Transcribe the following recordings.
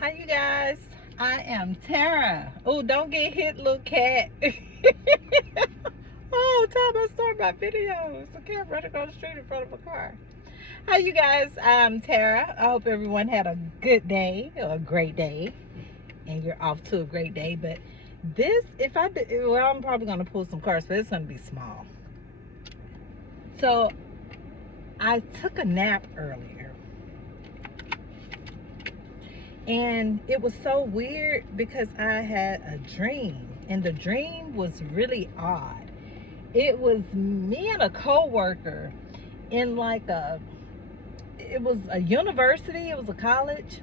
Hi you guys, I am Tara. Oh, don't get hit, little cat. Oh, time I start my videos. A cat running across the street in front of a car. Hi you guys, I'm Tara. I hope everyone had a good day or a great day, and you're off to a great day. But this, if I did, well, I'm probably gonna pull some cards, but it's gonna be small. So I took a nap earlier. And it was so weird because I had a dream, and the dream was really odd. It was me and a coworker in it was a university, it was a college,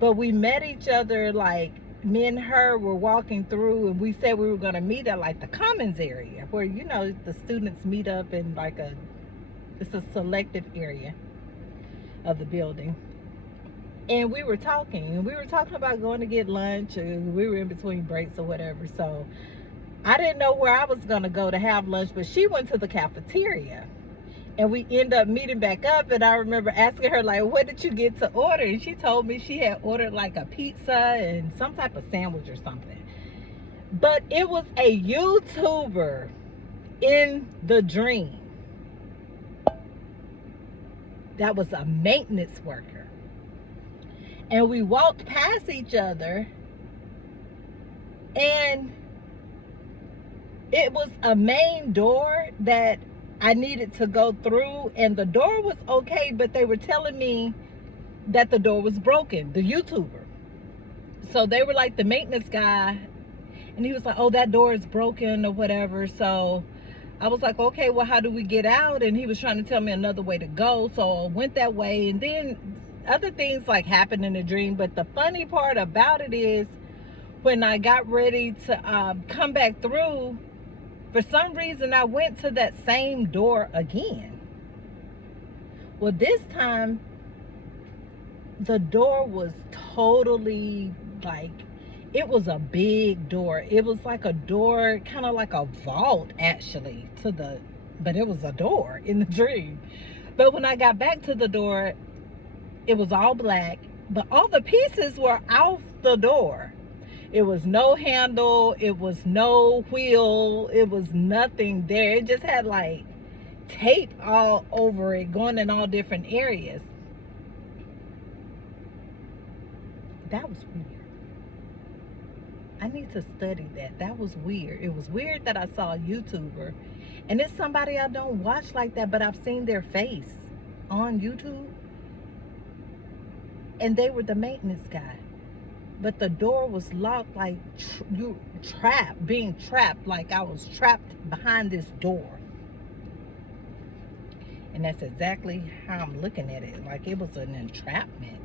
but we met each other, like me and her were walking through, and we said we were going to meet at like the commons area where, the students meet up in it's a selective area of the building. And we were talking about going to get lunch, and we were in between breaks or whatever. So I didn't know where I was going to go to have lunch, but she went to the cafeteria, and we end up meeting back up. And I remember asking her, like, what did you get to order? And she told me she had ordered like a pizza and some type of sandwich or something. But it was a YouTuber in the dream that was a maintenance worker. And we walked past each other, and it was a main door that I needed to go through, and the door was okay, but they were telling me that the door was broken, the YouTuber. So they were like the maintenance guy, and he was like, oh, that door is broken or whatever. So I was like, okay, well, how do we get out? And he was trying to tell me another way to go. So I went that way, and then other things like happened in the dream. But the funny part about it is when I got ready to come back through, for some reason I went to that same door again. Well, this time the door was totally like, it was a big door. It was like a door, kind of like a vault actually, but it was a door in the dream. But when I got back to the door, it was all black, but all the pieces were off the door. It was no handle, it was no wheel, it was nothing there. It just had like tape all over it, going in all different areas. That was weird. I need to study that. That was weird. It was weird that I saw a YouTuber, and it's somebody I don't watch like that, but I've seen their face on YouTube, and they were the maintenance guy. But the door was locked, like being trapped, like I was trapped behind this door. And that's exactly how I'm looking at it, like it was an entrapment.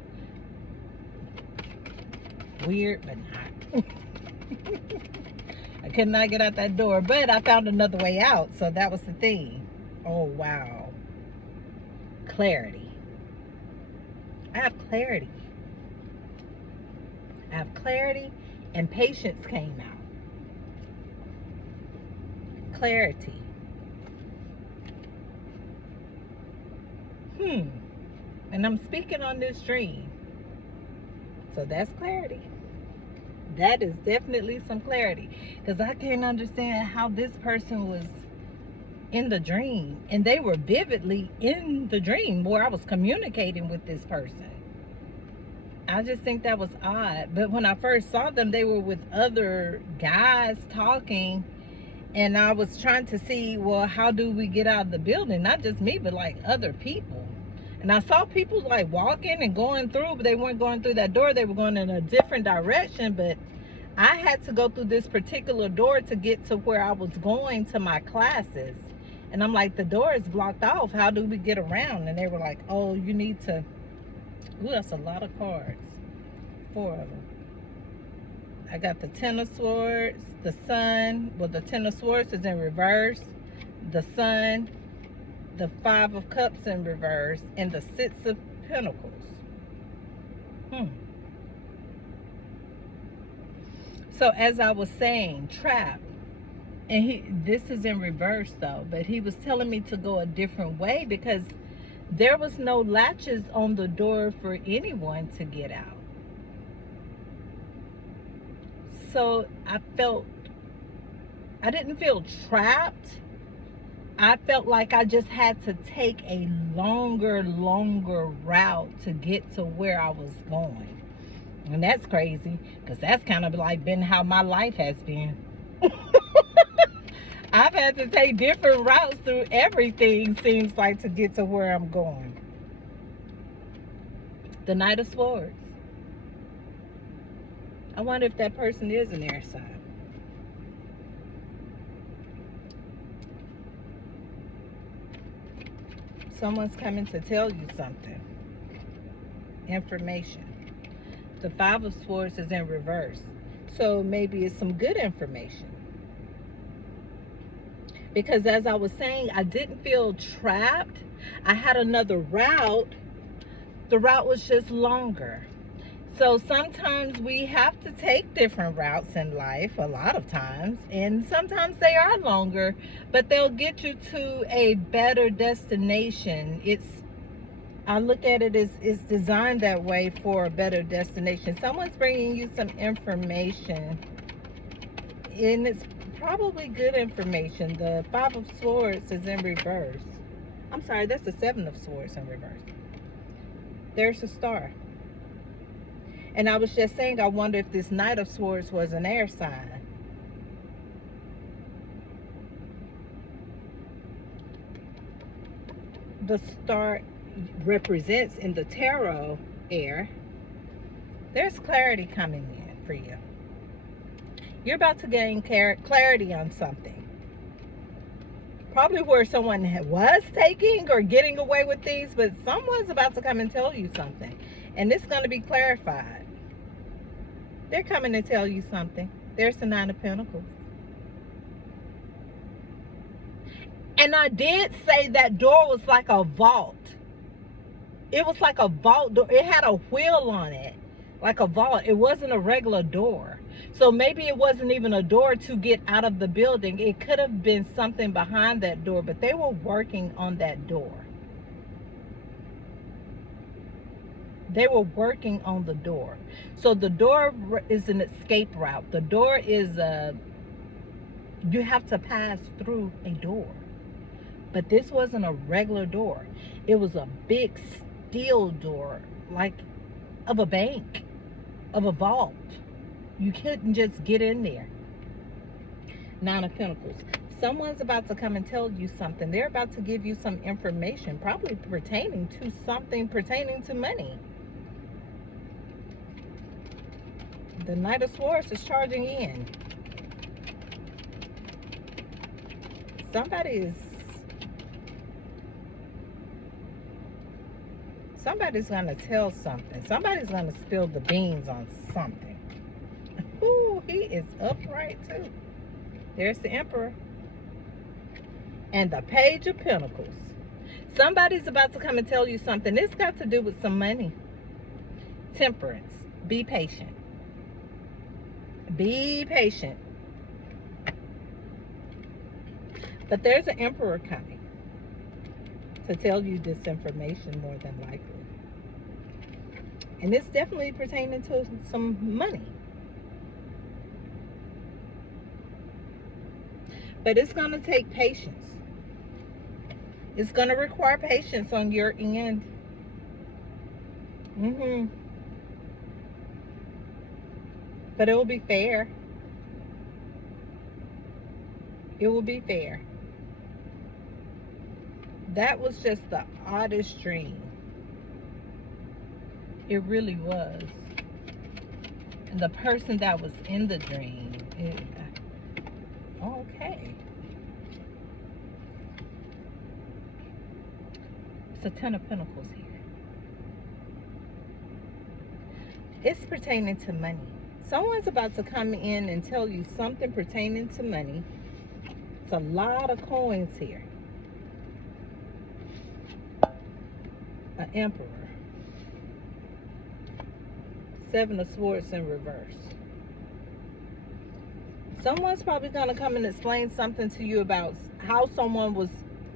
Weird, but not. I could not get out that door, but I found another way out, so that was the thing. Oh, wow. Clarity. I have clarity. I have clarity, and patience came out. Clarity. And I'm speaking on this dream. So that's clarity. That is definitely some clarity. Because I can't understand how this person was in the dream. And they were vividly in the dream where I was communicating with this person. I just think that was odd. But when I first saw them, they were with other guys talking. And I was trying to see, well, how do we get out of the building? Not just me, but like other people. And I saw people like walking and going through, but they weren't going through that door. They were going in a different direction. But I had to go through this particular door to get to where I was going to my classes. And I'm like, the door is blocked off. How do we get around? And they were like, oh, you need to... Ooh, that's a lot of cards. 4 of them. I got the Ten of Swords, the Sun. Well, the Ten of Swords is in reverse. The Sun, the 5 of Cups in reverse, and the 6 of Pentacles. So as I was saying, trapped. And this is in reverse though, but he was telling me to go a different way because there was no latches on the door for anyone to get out. so I didn't feel trapped. I felt like I just had to take a longer route to get to where I was going. And that's crazy, because that's kind of like been how my life has been. I've had to take different routes through everything, seems like, to get to where I'm going. The Knight of Swords. I wonder if that person is an air sign. Someone's coming to tell you something. Information. The Five of Swords is in reverse. So maybe it's some good information. Because as I was saying, I didn't feel trapped. I had another route. The route was just longer. So sometimes we have to take different routes in life, a lot of times, and sometimes they are longer, but they'll get you to a better destination. I look at it as it's designed that way, for a better destination. Someone's bringing you some information, and it's probably good information. The Five of Swords is in reverse. I'm sorry, that's the Seven of Swords in reverse. There's a star. And I was just saying, I wonder if this Knight of Swords was an air sign. The star represents, in the tarot, air. There's clarity coming in for you. You're about to gain clarity on something. Probably where someone was taking or getting away with things, but someone's about to come and tell you something. And it's going to be clarified. They're coming to tell you something. There's the Nine of Pentacles. And I did say that door was like a vault. It was like a vault door. It had a wheel on it, like a vault. It wasn't a regular door. So maybe it wasn't even a door to get out of the building. It could have been something behind that door, but they were working on that door. They were working on the door. So the door is an escape route. The door is you have to pass through a door. But this wasn't a regular door. It was a big steel door, like of a bank, of a vault. You couldn't just get in there. Nine of Pentacles. Someone's about to come and tell you something. They're about to give you some information, probably pertaining to something pertaining to money. The Knight of Swords is charging in. Somebody's going to tell something. Somebody's going to spill the beans on something. Ooh, he is upright too. There's the Emperor. And the Page of Pentacles. Somebody's about to come and tell you something. It's got to do with some money. Temperance. Be patient. Be patient. But there's an Emperor coming to tell you this information, more than likely. And it's definitely pertaining to some money. But it's going to take patience. It's going to require patience on your end. But it will be fair. It will be fair. That was just the oddest dream. It really was. And the person that was in the dream, okay. It's a Ten of Pentacles here. It's pertaining to money. Someone's about to come in and tell you something pertaining to money. It's a lot of coins here. An Emperor. Seven of Swords in reverse. Someone's probably going to come and explain something to you about how someone was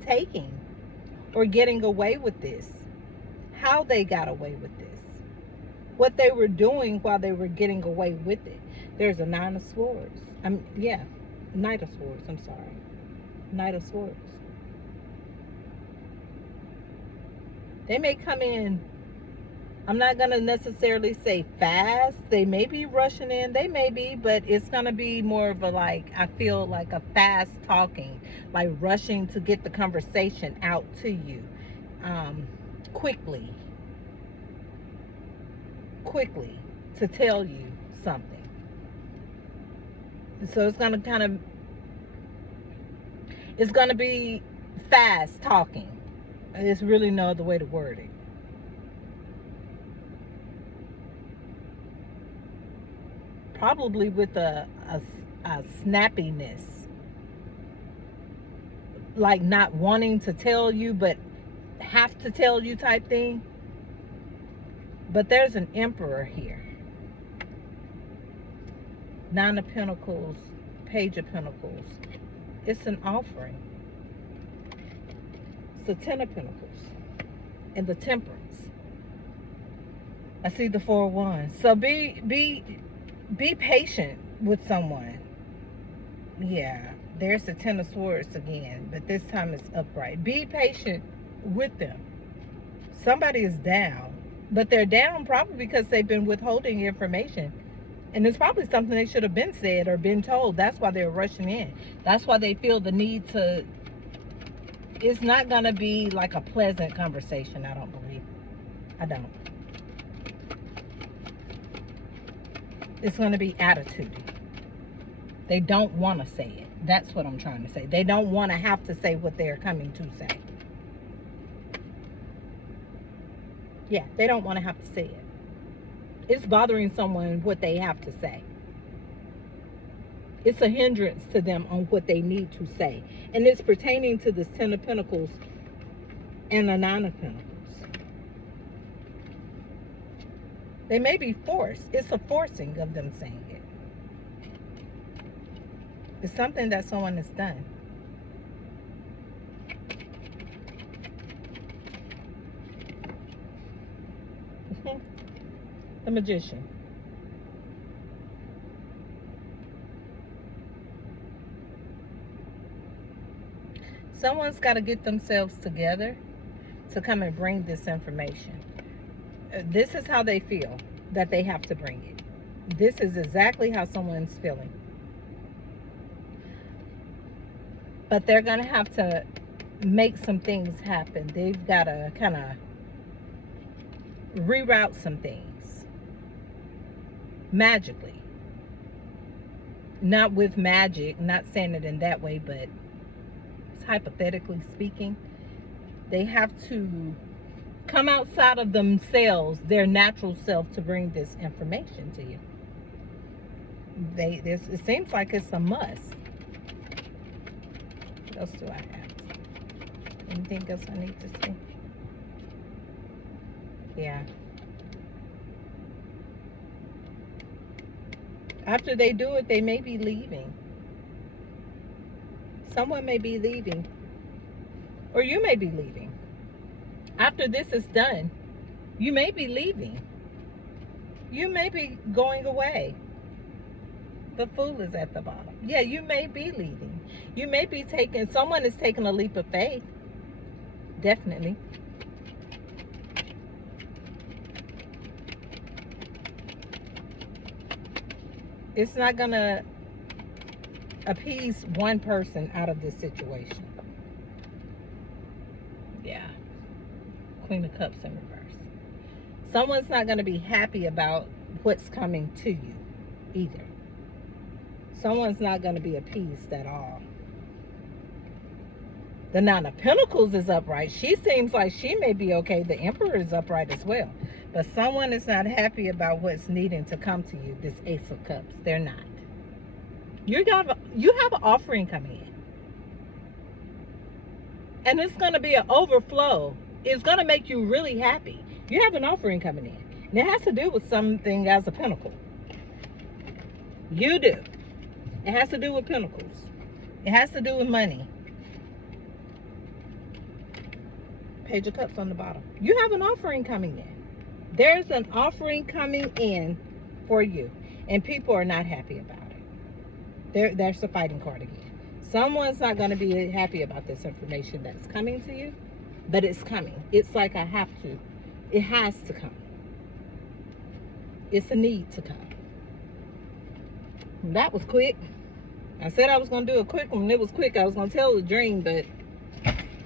taking or getting away with this. How they got away with this. what they were doing while they were getting away with it. There's a Nine of Swords. Yeah, Knight of Swords. I'm sorry. Knight of Swords. They may come in, I'm not going to necessarily say fast. They may be rushing in. They may be, but it's going to be more of a, like, I feel like a fast talking, like rushing to get the conversation out to you quickly to tell you something. So it's going to it's going to be fast talking. There's really no other way to word it. Probably with a snappiness, like not wanting to tell you but have to tell you type thing. But there's an Emperor here. Nine of Pentacles, Page of Pentacles. It's an offering. It's the Ten of Pentacles and the Temperance. I see the Four of Wands. So be patient with someone. Yeah, there's the Ten of Swords again, but this time it's upright. Be patient with them. Somebody is down, but they're down probably because they've been withholding information. And it's probably something they should have been said or been told. That's why they're rushing in. That's why they feel the need to. It's not going to be like a pleasant conversation, I don't believe. I don't. It's going to be attitude. They don't want to say it. That's what I'm trying to say. They don't want to have to say what they're coming to say. Yeah, they don't want to have to say it. It's bothering someone what they have to say. It's a hindrance to them on what they need to say. And it's pertaining to this Ten of Pentacles and the Nine of Pentacles. They may be forced. It's a forcing of them saying it. It's something that someone has done. The Magician. Someone's got to get themselves together to come and bring this information. This is how they feel that they have to bring it. This is exactly how someone's feeling. But they're going to have to make some things happen. They've got to kind of reroute some things. Magically. Not with magic, not saying it in that way, but hypothetically speaking, they have to come outside of themselves, their natural self, to bring this information to you. It seems like it's a must. What else do I have? Anything else I need to see? Yeah. After they do it, they may be leaving. Someone may be leaving. Or you may be leaving. After this is done, you may be leaving. You may be going away. The Fool is at the bottom. Yeah, you may be leaving. You may be taking, someone is taking a leap of faith. Definitely. It's not going to appease one person out of this situation. Yeah. Queen of Cups in reverse. Someone's not going to be happy about what's coming to you either. Someone's not going to be appeased at all. The Nine of Pentacles is upright. She seems like she may be okay. The Emperor is upright as well. But someone is not happy about what's needing to come to you. This Ace of Cups. They're not. You have an offering coming in. And it's going to be an overflow. It's going to make you really happy. You have an offering coming in. And it has to do with something as a pentacle. You do. It has to do with pentacles. It has to do with money. Page of Cups on the bottom. You have an offering coming in. There's an offering coming in for you, and people are not happy about it. There's the fighting card again. Someone's not going to be happy about this information that's coming to you, but it's coming. It's like I have to. It has to come. It's a need to come. And that was quick. I said I was going to do a quick one. It was quick. I was going to tell the dream, but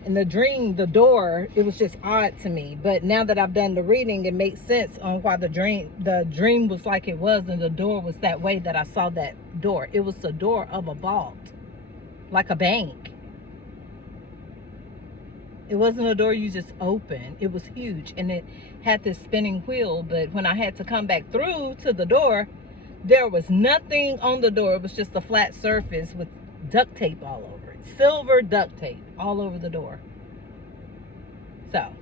in the dream, the door, it was just odd to me. But now that I've done the reading, it makes sense on why the dream was like it was, and the door was that way that I saw that door. It was the door of a vault, like a bank. It wasn't a door you just open. It was huge, and it had this spinning wheel. But when I had to come back through to the door, there was nothing on the door. It was just a flat surface with duct tape all over it. Silver duct tape all over the door. So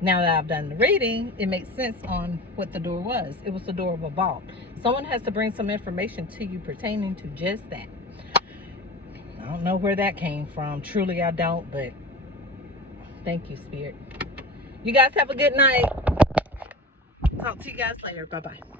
now that I've done the reading, it makes sense on what the door was. It was the door of a vault. Someone has to bring some information to you pertaining to just that. I don't know where that came from. Truly, I don't, but thank you, Spirit. You guys have a good night. Talk to you guys later. Bye-bye.